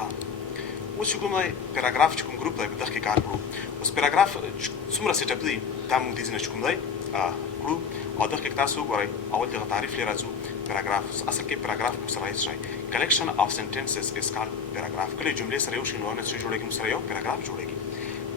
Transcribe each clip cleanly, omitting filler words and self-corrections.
ها اوس کوم پیراګراف چې کوم ګروپ دی په دغه کې کار کړو اوس پیراګراف څومره سیټ اپ دی دا موږ د ځینې کوم دی کړو او دغه کې تاسو وګورئ اول د تعریف لري راځو پیراګراف اصل کې پیراګراف کو سره راځي کلیکشن اف سنټنسز از کالد پیراګراف کله جملې سره یو شی نو نه جوړیږي نو سره یو پیراګراف جوړیږي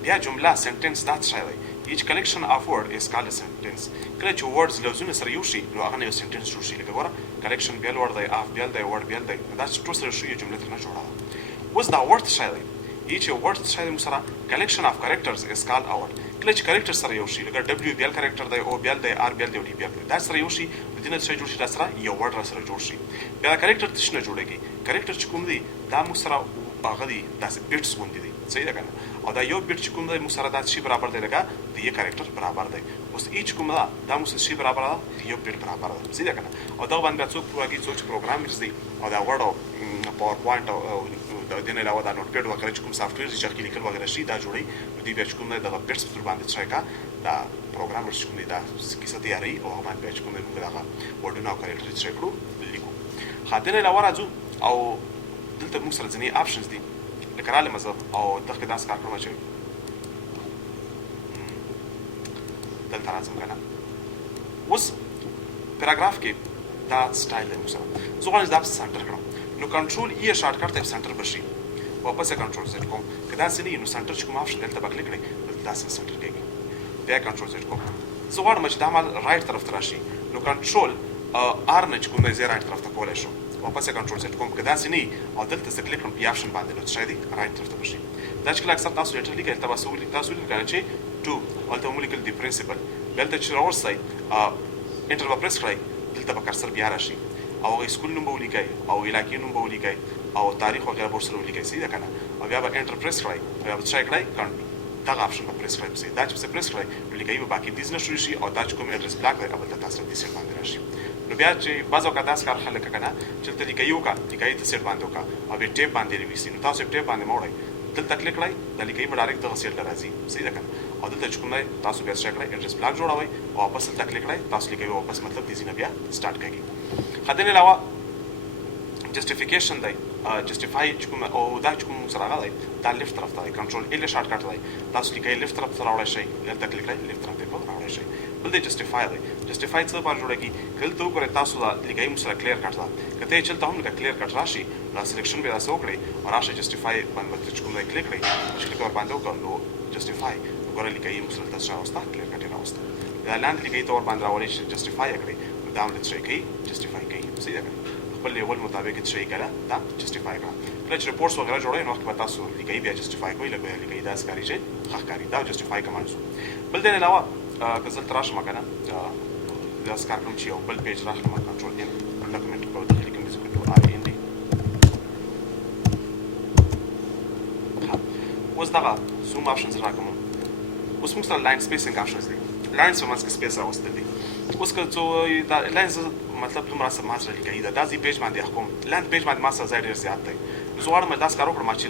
بیا جمله سنټنس دا څه دی each collection of word is called a sentence کله چې words لفظونه سره یو شي نو هغه یو سنټنس جوړ شي لکه ګوره collection بیل ورد دی اف بیل دی ورد بیل دی دا ټول سره شو یو جمله ترنه جوړه اوس دا ورد څه دی each word څه دی سره collection of characters is called a word کله چې character سره یو شي لکه w بیل character دی او بیل دی r بیل دی او d بیل دی دا سره یو شي د دې سره جوړ شي دا سره یو ورد سره جوړ شي بیا character څه نه جوړیږي character چې کوم دی دا مو سره هغه دی داسې بیټس غوندي دي صحیح ده کنه او دا یو بیټ چې کوم دی مو سره دا شی برابر دی لکه د یو کریکټر برابر دی اوس ایچ کوم دا مو شی برابر دی یو بیټ برابر دی صحیح ده کنه او دا باندې څوک پروګي څوک پروګرامرز دی او دا ورډ او پاور پوینټ او د دې نه علاوه دا نوټ پیډ وغیرہ چې کوم سافټویر چې لیکل وغیرہ شي دا جوړي د دې بیچ کوم دی د بیټس په باندې څه کا دا پروګرامر چې کوم دی دا کیسه تیاری او باندې بیچ کوم دی دا ورډ نو کریکټر چې کړو لیکو خاطر علاوه راځو او دلته موږ سره ځینې آپشنز دي لکه راله مزه او دغه داس کار کوم چې دلته راځم کنه اوس پیراګراف کې دا سټایل دی موږ سره زه غواړم دا سنټر کړم نو کنټرول ای شارټ کټ ته سنټر بشي واپس کنټرول زد کوم کدا سني نو سنټر چې کوم آپشن دلته بکلیک کړئ دا سنټر کېږي بیا کنټرول زد کوم زه غواړم چې دا مال رائټ طرف ته راشي نو کنټرول ار نه چې کوم دی رائټ طرف ته کولای شو واپس کنټرول زد کوم کدا سني او دلته څه کلیک کوم آپشن باندې نو څه دی رائټ طرف ته بشي دا چې اکثر تاسو لیټر لیکل تاسو لیکل چې ټو ولته مو لیکل دی پرنسپل دلته چې راوځي انټر په پریس کړئ دلته به کرسر بیا راشي او سکول نوم به ولیکئ او علاقې نوم به ولیکئ او تاریخ وغیرہ به سره ولیکئ صحیح ده کنه او بیا به انټر پریس کړئ بیا به څه کړئ دا آپشن به پریس کړئ دا چې پریس کړئ ولیکئ به باقي دیز نشو شي او دا چې کوم اډرس بلاک دی اول تاسو د سیټ باندې راشي نو بیا چې بعض اوقات داس کار خلک کنه چې ته لیکئ وکړه لیکئ ته سیټ باندې وکړه او به ټیپ باندې ویسي نو تاسو ټیپ باندې موړئ دلته کلیک کړئ د لیکئ به ډایرکټ دغه سیټ راځي صحیح ده کنه او دلته چې کوم دی تاسو بیا څه کړئ اډرس بلاک جوړوئ او واپس دلته کلیک کړئ تاسو لیکئ واپس مطلب دې ځینه بیا سٹارټ کړئ خدای نه علاوه جسټیفیکیشن دی جسټیفای چې کوم او دا چې کوم سره راغلی دا لیفت طرف ته دی کنټرول ال شارټ کټ دی تاسو لیکئ لیفت طرف ته راوړی شئ دلته کلیک کړئ لیفت طرف ته راوړی شئ بل دی جسټیفای دی جسټیفای څه لپاره جوړیږي کله ته وګورئ تاسو دا لیکئ مو سره کلیر کټ دا کته چې چلته هم لکه کلیر کټ راشي دا سلیکشن به تاسو وکړئ او راشي جسټیفای باندې چې کوم دی کلیک کړئ چې کلیک ور باندې وکړئ نو جسټیفای وګورئ لیکئ مو سره تاسو راوسته کلیر کټ راوسته دا لاندې لیکئ ته ور باندې راوړئ چې جسټیفای کړئ دا هم لته کوي جسټیفای کوي صحیح ده خپل لیول مطابق څه کړه دا جسټیفای کړه کله چې ریپورټس وغیرہ جوړوي نو وخت به تاسو لیکئ بیا جسټیفای کوئ لکه لیکئ دا ښکاري چې ښکاري دا جسټیفای کمانډ بل دې علاوه غزل تراشه مکنه دا ښکار کوم چې یو بل پیج راخلم کنټرول ان ډاکومنت په دې کې موږ کوو ار ان دي اوس دا زوم آپشنز راکوم اوس موږ سره لاین سپیسینګ آپشنز دي لاین سو ماسک سپیس راوستل دي اوس که څو دا لاین مطلب دومره ما سره لیکئ دا داسې پیج باندې حکوم لاین پیج باندې ما سره ځای ډېر زیات دی زه غواړم داسې کار وکړم چې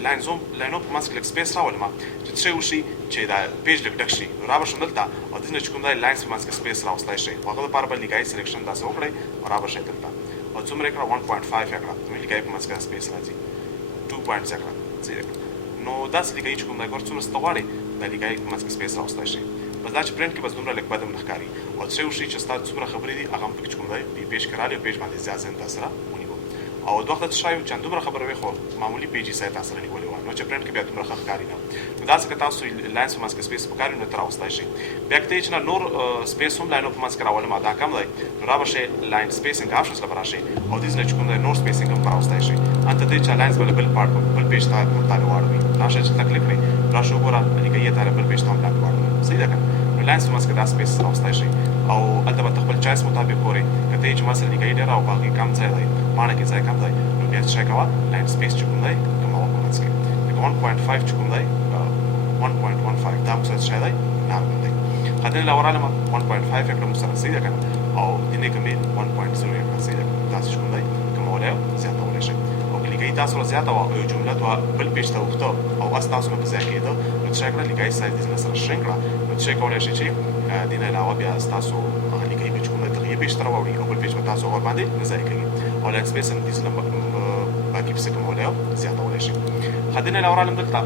لاین اپ ماسک لږ سپیس راولم چې څه وشي چې دا پیج لږ ډک شي نو رابشم دلته او دې نه چې کوم دا لاین ماسک سپیس راوستلی شي هغه لپاره به لیکئ سلیکشن داسې وکړئ او رابشئ دلته او څومره یې کړه 1.5 یې کړه نو لیکئ په ماسک سپیس راځي 2 پوینټس یې کړه نو داسې لیکئ چې کوم دا ګور څومره څه غواړئ دا لیکئ په ماسک سپیس راوستلی شي بس دا چې پرنټ کې بس دومره لږ بد هم نه ښکاري او څه وشي چې ستا څومره خبرې دي هغه هم پکې چې کوم دی دې پیج کې راغلی پیج باندې زیات ځای تاسو سره ونیو او د وخت ښایي چې دومره خبره وي خو معمولي پیج یې سای تاسو سره نیولې وه نو چې پرنټ کې بیا دومره ښه ښکاري نه نو داسې که تاسو لاین په منځ کې سپیس پکاري نو ته راوستی شئ بیا که ته چې نه نور سپیس هم لاین په منځ کې راولم دا کم دی نو رابشئ لاین سپیسینګ آپشنز ته به راشئ او دې نه چې کوم دی نور سپیسینګ هم راوستی شئ هلته ته چې لاینز به له بل پیج ته ورته واړوي راشئ چې ته کلیک کړئ راشه وګوره لیکئ یې ته بل پیج ته هم لاندې واړوي صحیح ده که نه لاینز په منځ کې دا سپیس راوستی شئ او هلته به ته خپل چایس مطابق ګورئ که ته چې ما سره لیکئ ډېر او په هغې کم ځای دی پاڼه کې ځای کم دی نو بیا څه کوه لاین سپیس چې کوم دی کموه په منځ کې لکه 1.5 چې کوم دی 1.15 دا موږ سره څه دی نارمل دی هدې علاوه رالمه 1.5 یې کړه موږ سره صحیح ده که نه او دینې کمې 1.0 یې کړه صحیح ده تاسو چې کوم دی کمولی او زیاتولی شئ او که لیکئ تاسو له زیاته وه او یو جمله ته بل پیج ته اوښته او اس تاسو نه په ځای کېده نو څه کړه لیکئ سایز دې سره شرینک کړه نو څه کولی شئ چې دې نه علاوه بیا ستاسو هغه لیکئ به چې کوم دی دغه یې پیج ته راوړي او بل پیج به تاسو ور باندې نه ځای کوي او لاین سپیس هم دې باقي څه کومولای او زیاتولای شي. خدینه لورالم دلته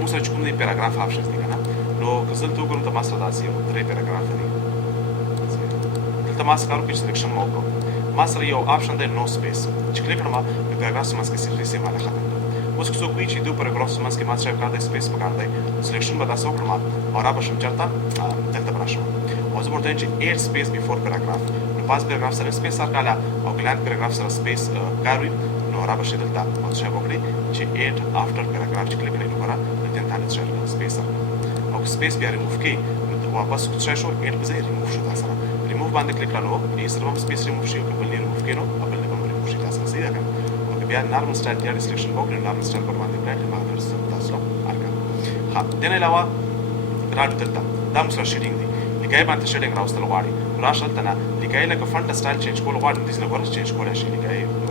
موږ سره کوم دی پیراګراف آپشنز دي کنه نو کزل تو کوم ته ما سره داسي یو درې پیراګراف دي دلته ما سره کوم سلیکشن مو کو ما سره یو آپشن دی نو سپیس چې کلیک کړم نو پیراګراف سمس کې سیټ سي مال ختم اوس څو کوی چې دو پیراګراف سمس کې ما سره کار دی سپیس پکار دی سلیکشن به تاسو کړم او را بشم چرته دلته براشم اوس ورته چې 8 سپیس بیفور پیراګراف نو پاس پیراګراف سره سپیس سره کاله او ګلان پیراګراف سره سپیس کاروي نو را بشه دلته او څه وکړي چې 8 افټر پیراګراف چې کلیک کړئ نو را دلته تعالی سپیس او سپیس بیا ریموف کې واپس څه شو 8 به ریموف شو تاسو ریموف باندې کلیک کړئ نو یې سره هم سپیس ریموف شي او بل ریموف کړئ نو بل هم ریموف شي تاسو صحیح ده او بیا نارمل سټایل یا سلیکشن وکړئ نارمل سټایل پر باندې پلیټ ما تاسو ارګه ها دنه علاوه راځي دلته دا مسره شیډینګ دی لکه باندې شیډینګ راوستل غواړي راشه تنه لکه لکه فونټ سټایل چینج کول غواړي د دې لپاره چینج کولای شي لکه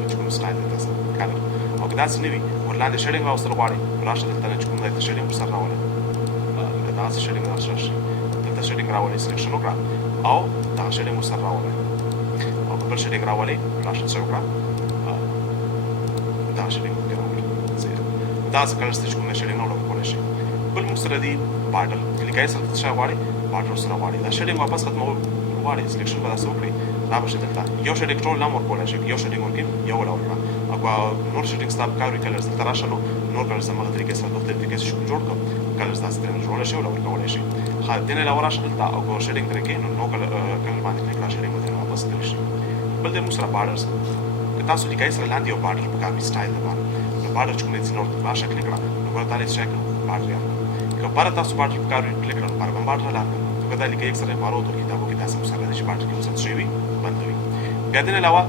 چې کوم سټایل تاسو کالر او دا څه نوي ورلاندې شیډینګ راوستل غواړي راشه دلته چې کوم د شیډینګ سره راولي دا څه شیډینګ راشه دلته شیډینګ راولي سلیکشن وکړه او دا شیډینګ سره راولي او بل شیډینګ راولي راشه څه وکړه دا شیډینګ راولي دا څه کلر چې کوم شیډینګ راولي کولای شي بل مسره دی بارډر کلیکای سره څه غواړي بارډر سره غواړي دا شیډینګ واپس ختمول غواړي سلیکشن به تاسو وکړئ را بشه دلته یو شیډینګ ټول نام ورکولای شي یو شیډینګ ورکړي یو ولا ورکړه او نور شیډینګ ستاب کاروي کلرز دلته راشه نو نور کلرز هم هغه طریقې سره دوه طریقې شو جوړ کړو کلرز تاسو ترې جوړ شي ولا ورکولای شي خا دنه لا وراشه دلته او شیډینګ طریقې نو کلر باندې کلیک را شیډینګ باندې واپس کړئ شي بل د مسره بارډرز که تاسو لیکای سره لاندې یو بارډر په کاپي سټایل ده نو بارډر چې کوم دې نور راشه کلیک کړه نو ورته تعالی چیک بارډر یا که بارډر تاسو بارډر په کاروي کلیک کړه بارډر لا كذلك يكسر عبارات وكتابه كده اسمه مسألة شيء بعد كده شيء بندوي بعدين الأول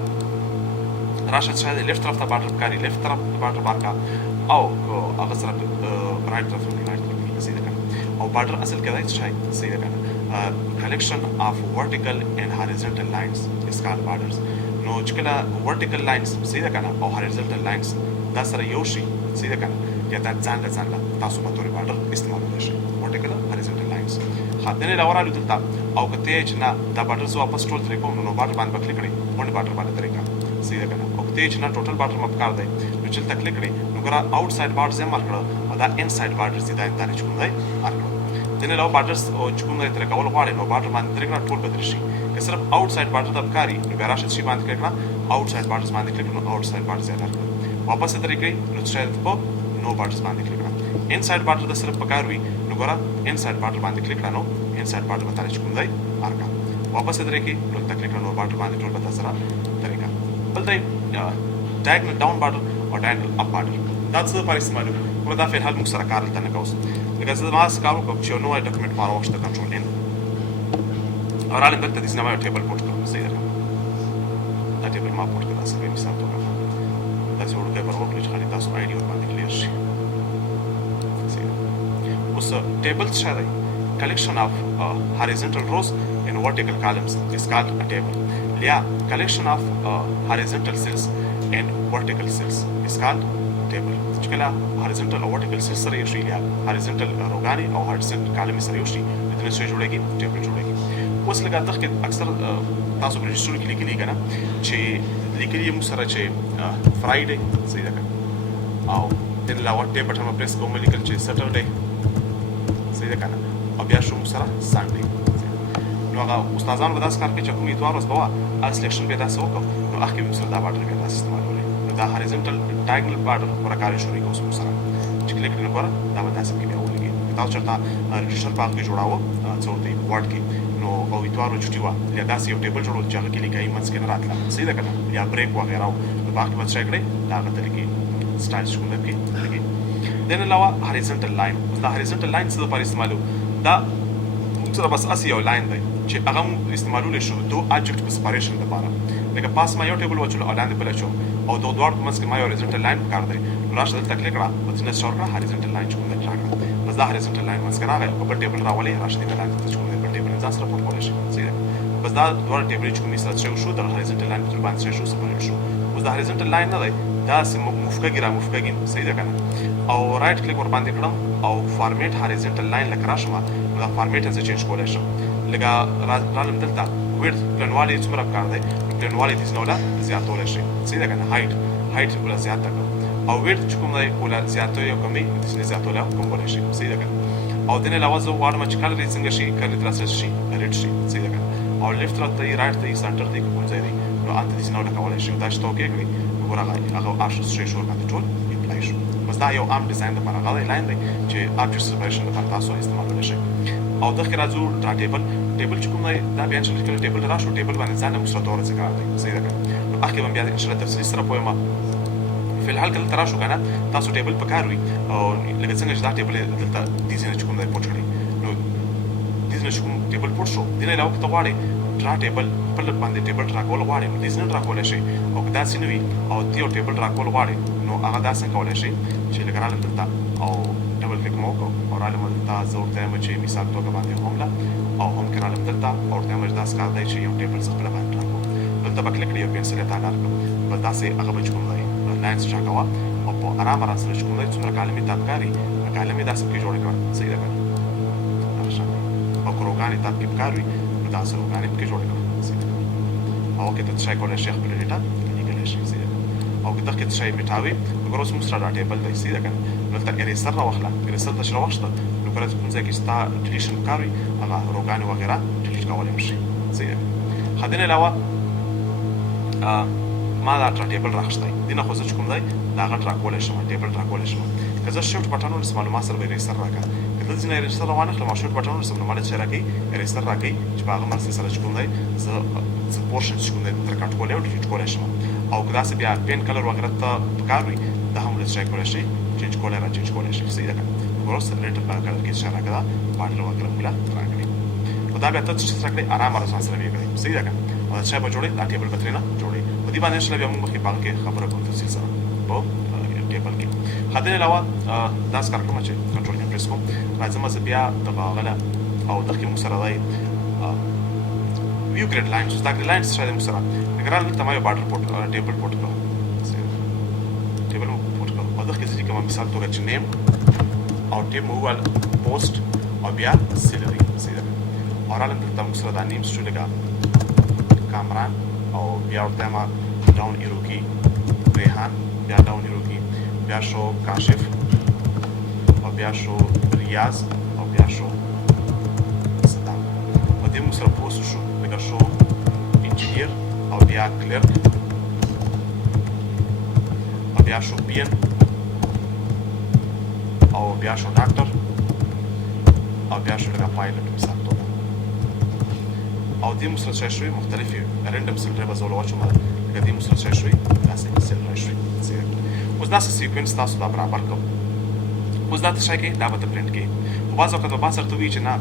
راشد شاهد ليفت طرف تبع الكاري ليفت طرف تبع الباركا أو أغسر رايت طرف رايت زي ده كان أو بعد أصل كده شاهد زي ده كان collection of vertical and horizontal lines is called borders نو چکلا vertical lines زي ده كان أو horizontal lines ده سر يوشي زي ده كان يا ده زان لا تاسو بطوري border استعمال ولا vertical horizontal lines خاطر له ورالو دلته او کته چې نه دا بارډر زو واپس ټول طریقو نو بارډر باندې کلیک کړئ باندې بارډر باندې طریقہ صحیح ده کنه او کته چې نه ټوټل بارډر مپ کار دی نو چې تل کلیک کړئ نو ګره آوټ ساید بارډر زم مارک کړو او دا ان ساید بارډر زیاده انتاره چې کوم دی مارک کړو دنه له بارډرز او چې کوم دی طریقہ ول غواړي نو بارډر باندې طریقہ ټول بدل شي که صرف آوټ ساید بارډر د کاری نو ګره شي باندې کلیک کړه آوټ ساید بارډر باندې کلیک کړه آوټ ساید بارډر زیاده کړه واپس طریقې نو شاید په نو بارډر باندې کلیک کړه ان ساید بارډر د صرف پکار وي نو ګره ان ساید بارډر باندې کلیک کړه نو inside border بتا رہی چکم دای مارکا واپس ادرے کی نو تکلیف نو border باندې ټول بتا سره طریقہ بل دای diagonal down border او diagonal up border دا څه پر استعمالو ولدا دا فعل موږ سره کار لته نه کوس لکه زه ما سکارو کوم چې نو ډاکومنت ما واخته کنټرول ان اور علي دلته د سینما ټیبل پورت کوم صحیح ده دا ټیبل ما پورت کړه سره مثال تو دا جوړ کې پر وکړي چې خالي تاسو آیډیا باندې کلیر شي صحیح اوس ټیبل څه دی collection of horizontal rows and vertical columns is called a table. Yeah, collection of horizontal cells and vertical cells is called table. چکلا horizontal or vertical cells سره یوشي یا horizontal روغاني او horizontal column سره یوشي دغه څه جوړیږي table جوړیږي. اوس لږه دغه اکثر تاسو په رجستر کې لیکلي کنه چې لیکلي مو سره چې فرایډے صحیح ده او د لاوټ بټن په پریس کوم لیکل چې سټرډے صحیح ده کنه بیا شو سره سانډي نو هغه استادانو به داس کار کوي چې کومې دوه ورځې بوا ا سلیکشن به تاسو وکړو نو اخر به سره دا بارډر به تاسو استعمالولې نو دا هاریزونټل ډایګنل بارډر ورکاري شروع کوو سره چې کلیک نه کړه دا به تاسو کې بیا ولګي تاسو چرته رجستر پاک کې جوړاو څورته ورډ کې نو او ایتوارو چټي وا یا داسې یو ټیبل جوړول چې هغه کې لیکای منځ کې نه راتله صحیح ده کنه یا بریک وغیرہ نو باقي به څه کړئ دا هغه طریقې سټایل شوند کې لګي دنه علاوه هاریزونټل لاین دا هاریزونټل لاین څه لپاره استعمالو دا سره بس اسی یو لاین دی چې هغه استعمالول شو دو اجکټ په سپاریشن لپاره لکه پاس ما یو ټیبل وچلو او لاندې بل شو او دو دوړ په مسکه ما یو هاریزونټل لاین کار دی راشه دلته کلیک کړه او ځنه شور کړه هاریزونټل لاین چون دی راغله بس دا هاریزونټل لاین مسکه راغی او بل ټیبل راولې راشه دې لاین ته چون دی بل ټیبل ځان سره په کولای شي صحیح بس دا دوړ ټیبل چې کومې سره شو د هاریزونټل لاین په باندې شو سپارل شو بس دا هاریزونټل لاین نه دی دا سم مفکګی را مفکګی صحیح ده کنه او رائټ کلیک ور باندې کړم او فارمیټ هاریزونټل لاین لکه راشم دا فارمیټ څه چینج کولای شم لکه رالم دلته ویډ پلانوالی څومره کار دی پلانوالی د سنولا زیاتول شي صحیح ده کنه هایټ هایټ ولا زیات کړ او ویټ چې کوم دی ولا زیاتوي او کمي د سینې زیاتول او کمول شي صحیح ده او دنه علاوه زه غواړم چې کله څنګه شي کله تر څه شي ریټ شي صحیح ده او لیفت راته رائټ ته سنټر دی کوم ځای دی نو انت دې نو لکول شي دا چې توګه کړی ورغه هغه ارشس شي شو باندې ټول اپلای شو بس دا یو عام ډیزاین د لپاره غوړی لاین دی چې آبجیکټ سپریشن لپاره تاسو استعمالولی شئ او دغه راځو ډرا ټیبل چې کوم دی دا بیا چې کله ټیبل راشو ټیبل باندې ځان مثبت اور څه کار دی صحیح ده نو اخر بیا ان شاء الله تفصیل سره پوهه په الحال کله تراشو کنه تاسو ټیبل پکار وي او لکه څنګه چې دا ټیبل دلته دې څنګه چې کوم دی پوښ کړی نو دې څنګه چې کوم ټیبل پوښ شو دنه علاوه ته غواړي ډرا ټیبل په لږ باندې ټیبل ډرا کول غواړي نو دې څنګه ډرا کولای شي او که داسې نه وي او تیو ټیبل ډرا کول غواړي نو هغه داسې کولای شي چې لکه رااله دلته او ډبل کلیک مو وکړو او رااله دلته زه ورته وایم چې مثال توګه باندې هومله او هم کې رااله دلته او ورته وایم چې داسې کار دی چې یو ټیبل څه خپله باندې ډرا کوم دلته به کلیک کړئ یو پنسل یې ته ډار کړم بس داسې هغه به چې کوم دی لاینس ډرا کوه او په ارام سره چې کوم دی څومره کالمې تاب کاري کالمې داسې پکې جوړې کړه صحیح ده که او که روګانې تاب کې پکار وي نو داسې روګانې پکې جوړې کړه او که ته څه کولای شي خپل ډیټا لیکلی شي صحیح ده او که دغه څه میټاوي نو اوس موږ سره ټیبل دی صحیح ده کنه نو تر اریسر راوخله اریسر ته شراوښته نو کله چې کوم ځای کې ستا ډیلیشن کاروي هغه روګانې وغیره ډیلیټ کولی شي صحیح ده خدین علاوه ما دا ټیبل راخښتی دینه خو زه چې کوم دی دا هغه ډرا کولی شم ټیبل ډرا کولی شم که زه شفټ بټن ونیسم نو ما سره به اریسر راکړه که دلته ځینې اریسر وانخلم او شفټ بټن ونیسم نو ما له څه راکوي اریسر راکوي چې په هغه مرسته سره چې کوم دی زه پورشن چې کوم دی تر کټ کولی او ډیلیټ کولی شم او که داسې بیا پین کلر وغیره ته پکار وي دا هم له څه کولی شي چینج کولی را چینج کولی شي صحیح ده که اوس ریلیټډ کلر کې اشاره کړه باډر وغیره موږ راکړي نو دا بیا ته چې څه کړئ ارام ځان سره ویې کړئ صحیح ده که او دا چای به جوړئ دا ټیبل به ترېنه جوړئ په دې باندې انشاءالله بیا موږ مخکې په هغه کې خبره کوو تفصیل سره په ټیبل کې دې علاوه داسې کار کوم چې کنټرول کې پریس کوم راځم زه بیا دغه هغه او دغه موږ سره دی ویو ګریډ لاینز دا ګریډ لاینز شاید موږ سره نګران دلته ما یو باډر پورټ ټیبل پورټ کړو ټیبل پورټ کړو او دغه ځکه کوم مثال توګه چې نیم او ټیب مووال پوسټ او بیا سیلری صحیح ده او رااله دلته موږ سره دا نیم شو لګا کامران او بیا ورته ما ډاون ایرو کی ریحان بیا ډاون ایرو کی بیا شو کاشف او بیا شو ریاض او بیا شو صدام او دې موږ سره پوسټ شو لکه شو انجینیر او بیا کلرک او بیا شو پی ان او بیا شو ډاکټر او بیا شو لکه پایلټ مثال توګه او دې موږ سره څه شوي مختلفې رینډم سیلرۍ به زه ولواچوم لکه دې موږ سره څه شوي داسې سیلرۍ شوي اوس داسې سیکوینس تاسو دا برابر کړو اوس دا ته شی کوي دا به ته پرنټ کوي خو بعض وخت به ما سره ته وایي چې نه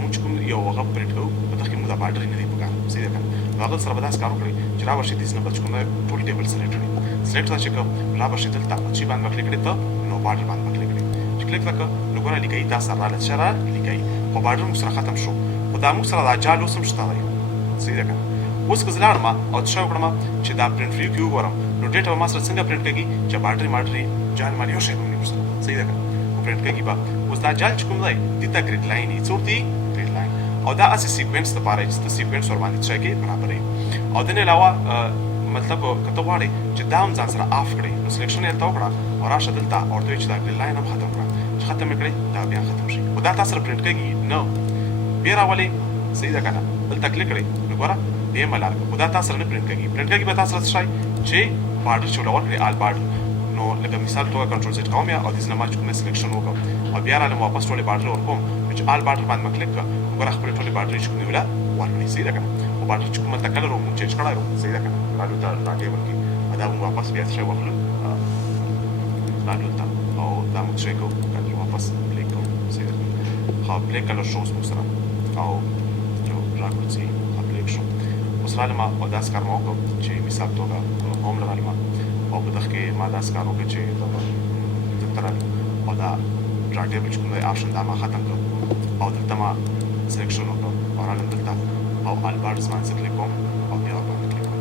موږ چې کوم یو هغه پرنټ کوو په دغه کې موږ دا باډر نه دی پکار صحیح ده که نو هغه سره به داسې کار وکړئ چې را به شي دې نه به چې کوم ټول ټیبل سلیکټ کړئ سلیکټ ته چې کوم را به شي دلته چې باندې به کلیک کړئ ته نو باډر باندې به کلیک کړئ چې کلیک وکړه نو ګوره لیکئ دا سره راله چې لیکئ خو باډر موږ سره ختم شو خو دا موږ سره دا جال اوس هم شته دی صحیح ده که اوس که زه لاړم او څه وکړم چې دا پرنټ ویو کې وګورم نو ډیټا به ما سره څنګه پرنټ کېږي چې باډري ماډري جال مال یو شی به ونیو سره صحیح ده که پرنټ کېږي به اوس دا جال چې کوم دی دې ته ګریډ لاین یې څه ورته یي ګریډ لاین او دا هسې سیکوینس دپاره چې ته سیکوینس ورباندې څه کې برابروي او د نه علاوه مطلب که ته غواړې چې دا هم ځان سره آف کړې نو سلیکشن یې هلته وکړه او راشه دلته او ورته وایي چې دا ګریډ لاین هم ختم کړه چې ختم یې کړې دا بیا ختم شي خو دا تا سره پرنټ کېږي نه بیا راولې صحیح ده که نه دلته کلیک کړئ نو ګوره دې ملار خو دا تا سره نه پرنټ کېږي پرنټ کېږي به تا سره څه شی چې باډر چې ولور کړئ آل باډر نو لکه مثال توګه کنټرول زیډ کوم یا او دې نه ما چې کومه سلیکشن وکړم او بیا رالم واپس ټولې باډر ورکوم چې آل باډر باندې مې کلیک کړه ګوره خپلې ټولې باډرې چې کومې ولا ورکړئ صحیح ده که نه خو باډر چې کومه هلته کلر مونږ چینج کړی وو صحیح ده که نه رالو ته دا ټیبل کې دا مونږ واپس بیا څه شی واخلو رالو ته او دا مونږ څه کوو کنټرول واپس پلی کوو صحیح ده ښه پلی کلر شوز مونږ سره او یو راکړو چې اپلی شو اوس رالم او داسې کار ما وکړو چې مثال توګه هوم رالم او په دغه کې ما داسې کار وکړ چې دلته رالم او دا ډرا ټیبل چې کوم دی آپشن دا ما ختم کړو او دلته ما سلیکشن وکړو او رالم دلته او آل باډرز باندې کلیک کوم او بیا باندې کلیک کوم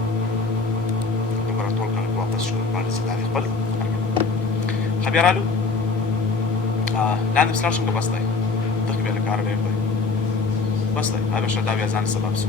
نو ګوره ټول کلک واپس شو باندې چې تاریخ خپل ښه بیا رالو لاندې سلاړ شم که بس دی دغه بیا لږ کار ډېر دی بس دی دا بیا دا بیا ځان سبب سو